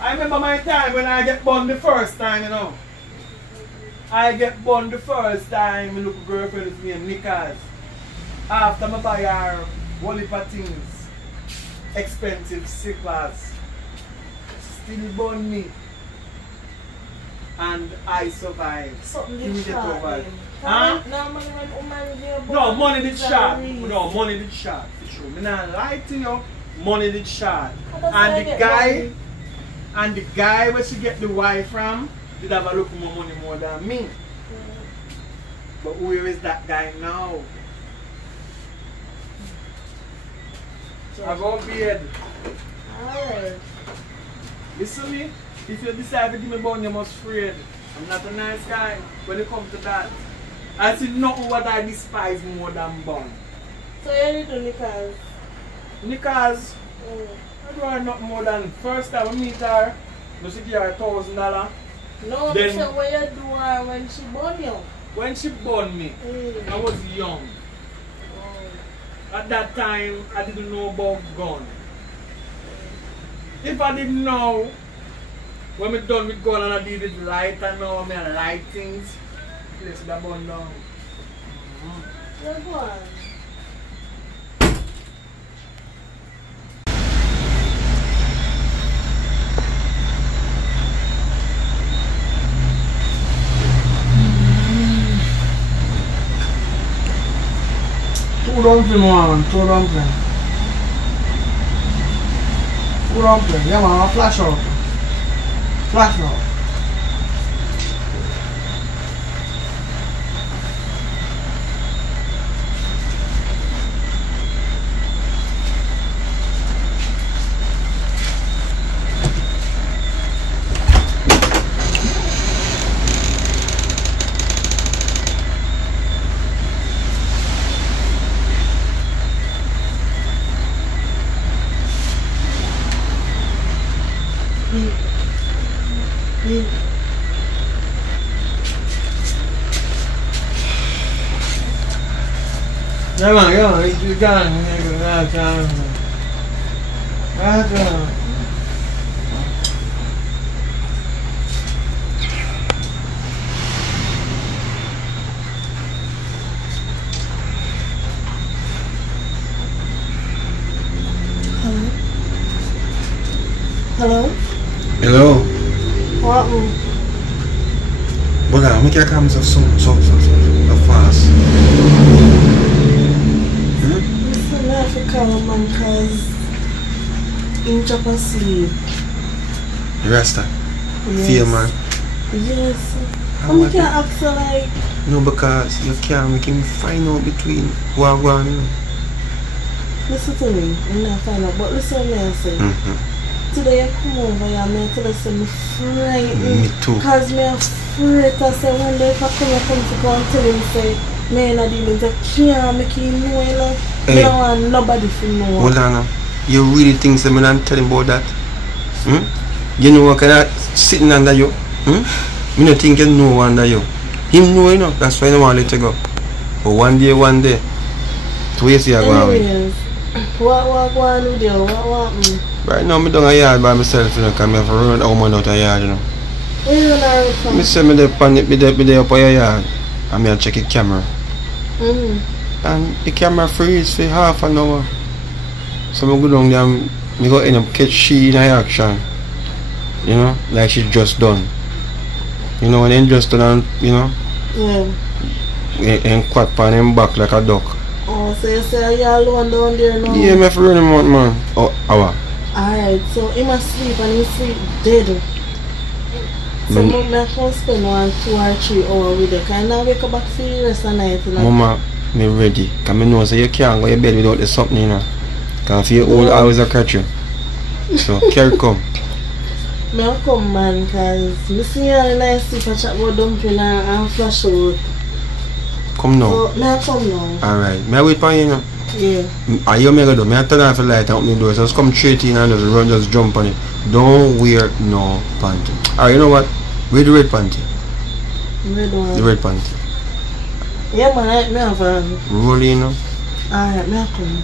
I remember my time when I get born the first time, you know. I get born the first time, my little girlfriend is named Nickers. After I buy her whole heap of things, expensive slippers, still born me. And I survived. Something did short. Huh? Normally when woman get born, no, money did short. No, money did short. For sure. I'm not lying to you, money did short. And the guy where she get the wife from, did have a look more money more than me. But where is that guy now? I go bed. Alright. Listen me, if you decide to give me bun, you must afraid. I'm not a nice guy when it comes to that. I see nothing what I despise more than bun. So you need to Nickers? Nickers? I don't want nothing more than first time I meet her, I should give her $1,000. No, then, so what you do her when she born you? When she born me, I was young. At that time, I didn't know about gun. If I didn't know, when we done with gun and I did it light and now I light things, place would have burned down. Yeah, go on. Two dumpling, man. Two dumpling. Two dumpling. Yeah, man. Flash out. Flash out. Yeah, man, you got it. Hello? Hello. What? But make your come so fast. Listen, I have to call man because in drop asleep. Rasta. Yes. Fear man. Yes. I can't ask her like... No, because you can't make him find out between Wagwan. Listen to me, I'm not find out, but listen to me I say. Today I come over here and I tell you say I'm frightened. Me too. Because I'm afraid to say one day if I come to go and tell him say, me not dealing with I can't make him know, you know. Hey. I don't want nobody to know. Hold on now. You really think so me not tell him about that? You know what kind of sitting under you? Me not think you know under you. Him know, you know, that's why I don't want to let you go. But one day, 2 years you are going. What going with you? What happened? Right now, I'm down a yard by myself, you know, because I have to run a woman out of yard, you know. Where you gonna run from? I say me there up on your yard, and I check the camera. And the camera freeze for half an hour. So I go down there and I go end up catch she in action. You know, like she just done. You know, when they just done and, you know, and quack pan him back like a duck. Oh, so you say you're alone down there now? Yeah, I have to run him out, man. Oh, hour. Alright, so he must sleep and he sleep dead. So I can spend 1, 2 or 3 hours with you. Can I wake up back for the rest of the night? You know? Mama, me ready. Because I know so you can't go to bed without the something, you know. Because for your old hours I catch you. So, carry come. I'll come, man, because I see you in the nice sleep and chat about dumpling and flash out. Come now. So, I'll come now. Alright. May I wait for you, you know? Yeah. Are you mega do? May I turn off the light and open the door? So just come straight in and just run, just jump on it. Don't wear no panty. Alright, you know what? Wear the red panty. Red one. The red panty. Yeah, man, I have a... Roll in, you know? Alright, I'll come.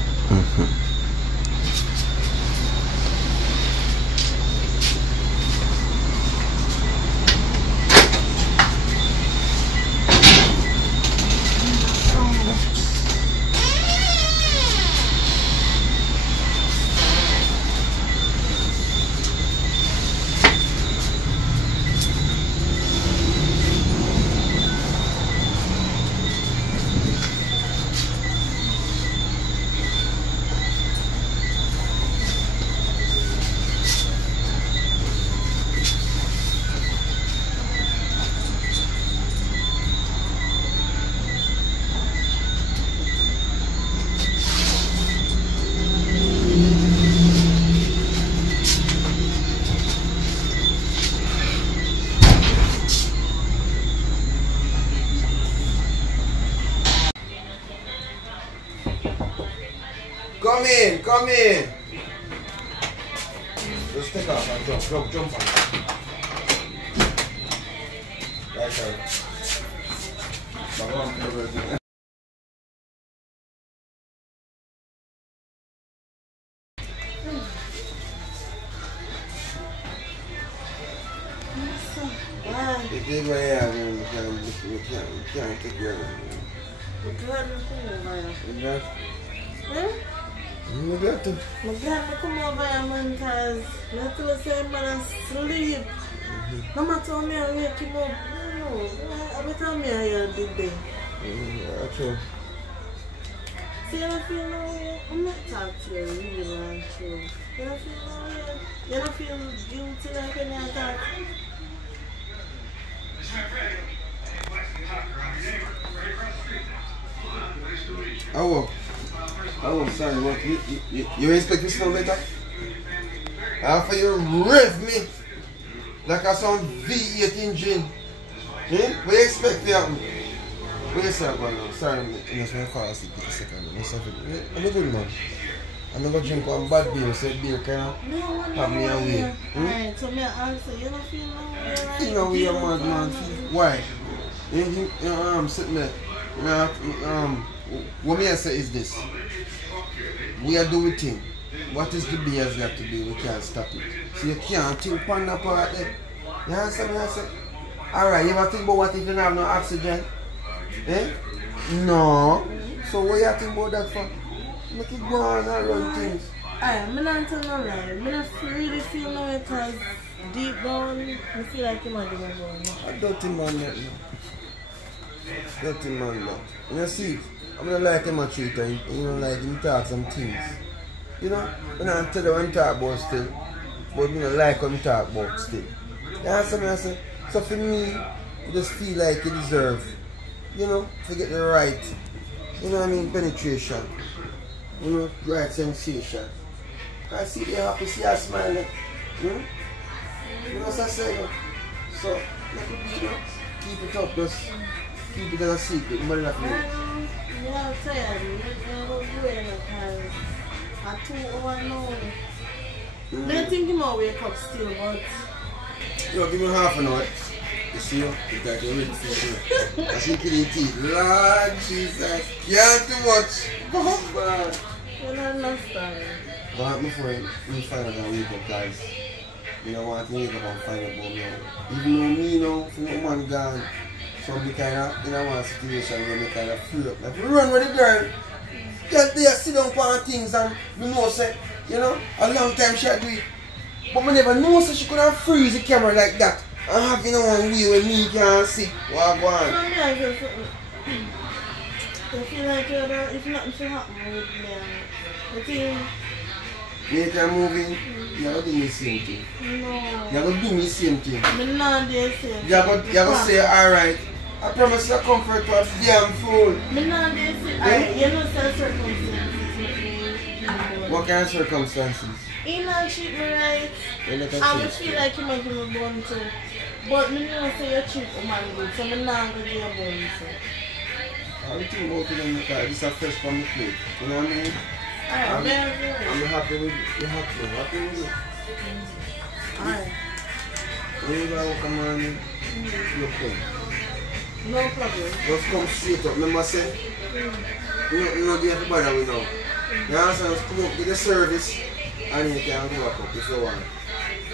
Come in. Just take off and jump on. Right there. If they go here, we can't take care of it. I'm glad to come over here, man, because I tell you say man sleep. No matter how I wake him up, I better me I did there. Yeah, true. See, I feel no way. I'm not talking to you really and true. You don't feel no way. You don't feel guilty like when you talk. Oh, sorry, what? You expect me to know better? After you rev me like a some V8 engine. Eh? What you expect to happen? What you say about now? Sorry, I'm just going to fall asleep for a second. I'm a good man. I'm not going to drink one bad beer, so beer kind of have me away. Alright, so me answer, you don't feel no way, right? You know we are mad, man. Why? You sitting there. What me I say is this. We are doing thing. What is the beers got to do? We can't stop it. So you can't think on that part there. You understand what I say? Alright, you ever think about what if you don't have no oxygen? Eh? No. So what you think about that for? Make it go on and run things. I'm not telling no lie. I don't really feel no way because deep down, I feel like you might be going. A dirty man that now. Dirty man now. You see, I'm gonna like him a treat and you know like him talk some things. You know, when I tell you when he talk about still, but you know like when he talk about still. You understand me? I say, so for me, you just feel like you deserve, you know, to get the right, you know what I mean, penetration. You know, right sensation. I see you happy, see you smiling. You know what I say? So, let it be, you know, keep it up, just keep it as a secret. Nobody have to know. You have to tell you, you're going to do it because at 2 hours now. I think he might wake up still, but... Yo, give me half an hour. You see, you got your ready for sure. I see killing teeth. Lord Jesus, can't too much. Bad. You don't understand. But my friend, me find out and wake up, guys. You know want to wake up and find out about me. Even though me, you know, for no man gone, so me kind of in a one situation where me kind of feel up. Like, run with the girl. Just there, sit down on things and me know, say, you know, a long time she had do it. But me never know, so she couldn't freeze the camera like that. And have, you know, one way where me can't see what go on. I feel like if nothing should happen with me, I think... Make her moving, you're going to do me the same thing. No. You're going to do me the same thing. I'm not the same. You're going to say, alright, I promise you comfort to a damn fool. I'm not the same. Alright, you know some circumstances. What kind of circumstances? He not treat me right. I feel like you might give me a bun too. But I know say you treat a man good, so I'm not going to give you a bun too. I will think about it in the car. This is a fresh from the plate. You know what I mean? Alright, I'm happy with you. Happy with it. Alright. When you go come on, you come. No problem. Just come straight up. Remember say, you know the everybody we know. You understand? Just come up with the service and you can go back up if you want.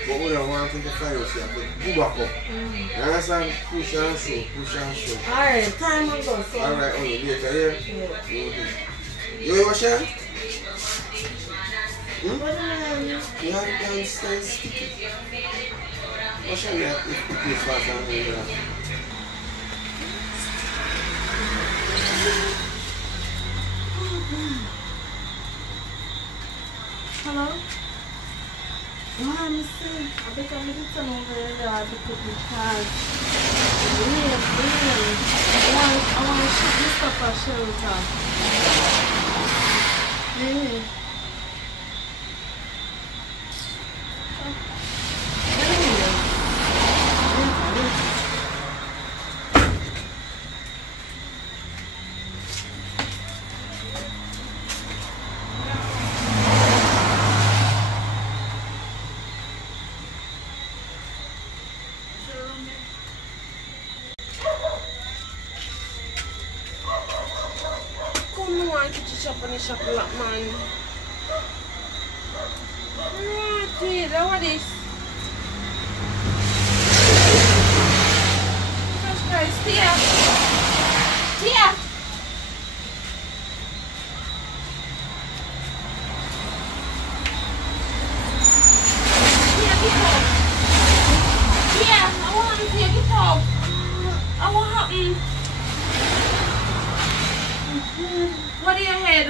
But we don't want to find us here, but go back up. You understand? Push and show, push and show. Alright, time will go. So. Alright, only later here. Yeah. You wash your hand? What do you mean? You have stay sticky. Wash your hand if it is fast and here. Hello? What I'm saying? I bet I'm going to turn over there to put the cars. I want to shoot this stuff at shelter. Yeah. Shop a lot, man. Right here, what is? Jesus Christ, here. Here. Here, get up. Here, I want to here, get up. I want happen. What do you head?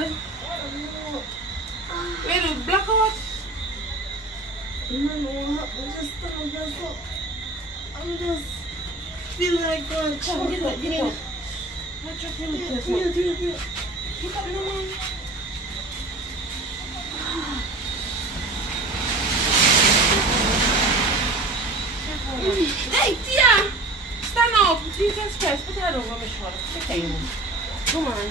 Wait, blackout? No, I'm just feel like going to Get up. What's your feeling? Get up, no man. Hey, Tia! Stand up! Jesus Christ, put that over my shoulder. Come on.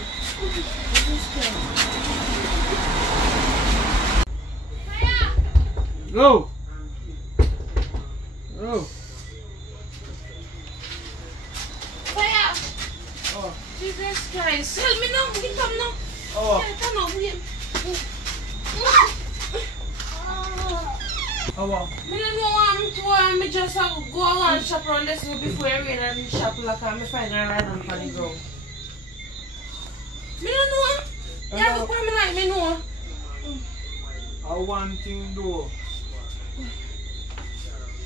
Go! Go! Fire! Oh. Jesus Christ. Help me now. Get up now. Oh. Turn off here. Oh, wow. I don't know what I'm to just go around shop around this before I rain and shop like I'm find a ride on the ground. I don't know. You have to come like me know. I want thing though.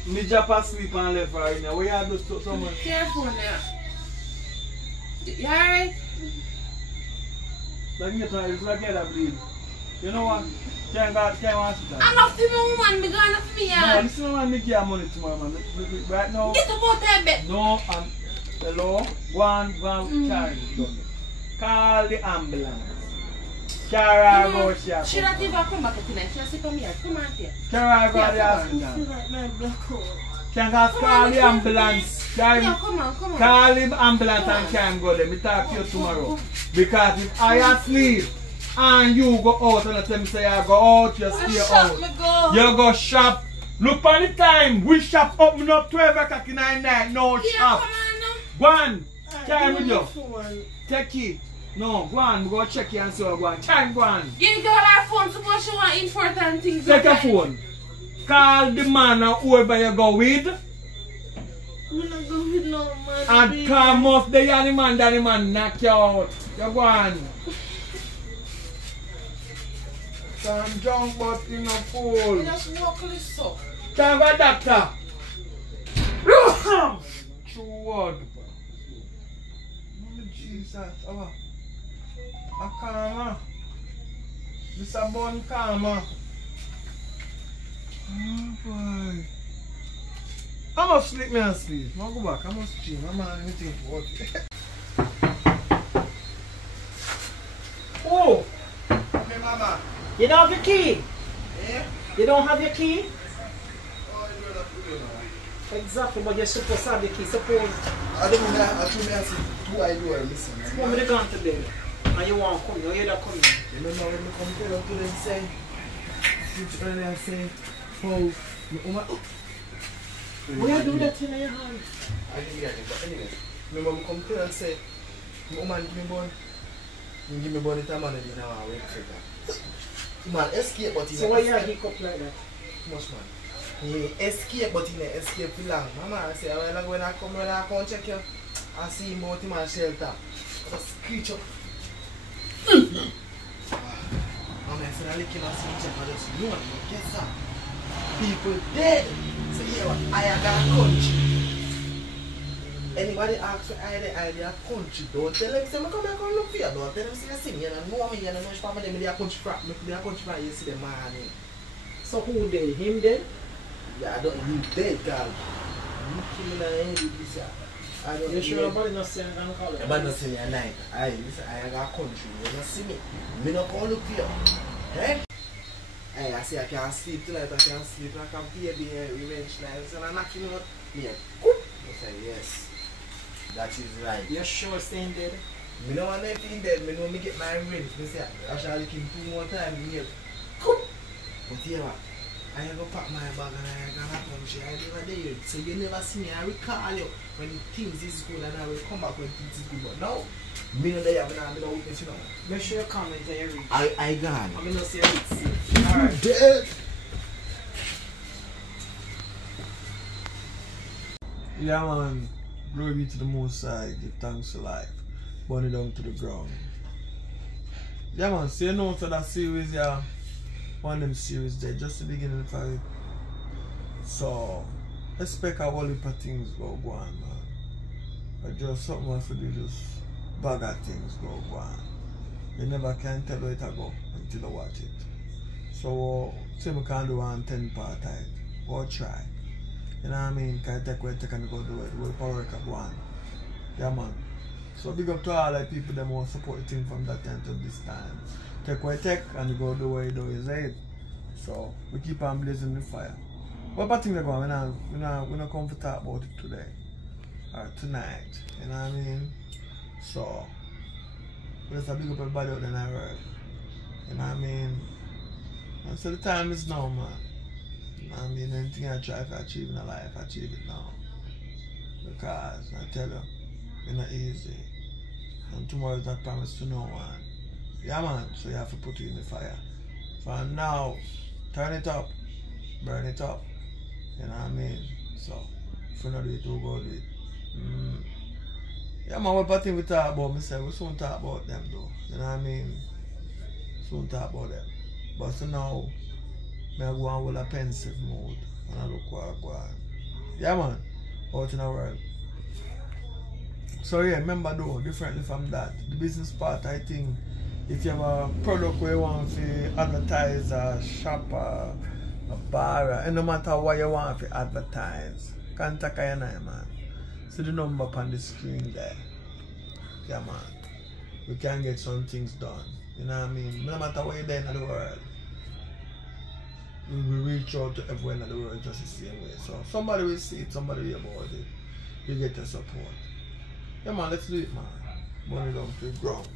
Me drop asleep and left right now. Where you do so much? Careful now. You alright? Like me trying to get that bleed. You know what? Can't watch it. I'm not for my woman, me going for me. No, this is the one me give money tomorrow, man. Right now. Get about that bed. No, hello. Go on, carry me. Call the ambulance. Carry go shop. She not even come back tonight. She say come here. Come on here. Carry go the hospital. Can call the ambulance. Yeah, come on. Call the ambulance and can go there. Me talk to you tomorrow. Because if I asleep and you go out and tell me say you go out, you stay out. You go shop. Look on the time. We shop open up 12 o'clock in the night. No shop. Go on. Carry with you. Take it. No, go on. We go check you and see what go on. Time go on. You got her phone. Suppose she want important things. Take your phone. Call the man or whoever you go with. I'm not going with no man. And come off the man, that the man knock you out. You go on. So I'm drunk but in a fool. Just walk this up. Time for doctor. True word. Jesus. A karma. This a born karma. Oh boy. I must sleep me and sleep. I'll go back. I must stream. I'm not anything to work. Oh! Hey, mama. You don't have your key? Eh? You don't have your key? Oh, you don't have to do now. Exactly, but you're supposed to have the key. Suppose I don't know. I told me I said, do I do or listen? come with the gun today. And you want to come, you're not coming. Remember when we come to them say, since earlier say, oh, Why you do that in your hand? I didn't get it, but anyway. Remember we come to them and say, man, give me bun. You give me bun it a man and then I wait for that. Man, escape but he So why you hiccup like that? much man. He escape but he didn't escape for long. Mama, I say, when I come check you, I see him out in my shelter. Just screech up. Mama, I said, I lick him and see check, I just know, guess that. People dead. So yeah, what? I got a country. Anybody asks for idea country, don't tell them, say, come here, come look for you. Don't tell them, say, you see me, you know me, you know which part of them, they are country from, you see them man. So who dead? Him dead? Yeah, I don't, you dead, girl. You kill me now, you do this, I don't You sure nobody not saying I'm calling? Nobody not saying at night. Listen, I got a country, you don't see me. Me not come look for you. Eh? Hey, I say I can't sleep tonight, I can't sleep, I can't pay the revenge night. So I'm knocking out. Yeah. I say, yes. That is right. You sure staying dead? Me don't want anything dead, me know me get my revenge. Me say, I shall lick him 2 more times, me but here what? I go pack my bag and I go back home, I never there. So you never see me, I recall you when things is good and I will come back when things is good. But now, me no there, me no witness, you know. Make sure you comment until you reach. I gone. I'm gonna say it's alright. Dead. Yeah, man. Glory be to the Most High. Give thanks to life. Burn it down to the ground. Yeah, man. Say no to that series, yeah. One of them series there, just the beginning of it. So, expect a whole heap of things go on, man. But just something I do, just bag of things go on. You never can tell where it go until you watch it. So, say we can do one 10-part type, or try. You know what I mean? Can take where take and go do it. We'll power work up one. Yeah, man. So big up to all the people that want to support the thing from that time to this time. Take where take and you go do what you do, is it? So we keep on blazing the fire. What about things that go on? We're not come to talk about it today. Or tonight. You know what I mean? So let's big up everybody out there in the world. You know what I mean? And so the time is now, man. You know what I mean? Anything I try to achieve in life, achieve it now. Because I tell you, it's not easy. And tomorrow is not promised to no one. Yeah, man, so you have to put it in the fire. For now, turn it up, burn it up. You know what I mean? So, if you not do it, we'll go do it. Yeah, man, what thing we talk about, we soon talk about them though. You know what I mean? Soon talk about them. But so now, I go on with a pensive mode and I look what I go on. Yeah, man. Out in the world. So, yeah, remember though, differently from that, the business part, I think, if you have a product where you want to advertise, a shop, a bar, and no matter what you want to advertise, contact your name, man. See the number on the screen there. Yeah, man. We can get some things done. You know what I mean? No matter where you're there in the world, we will reach out to everyone in the world just the same way. So somebody will see it, somebody will hear about it. You get your support. Yeah, man, let's do it, man. Money down to the ground.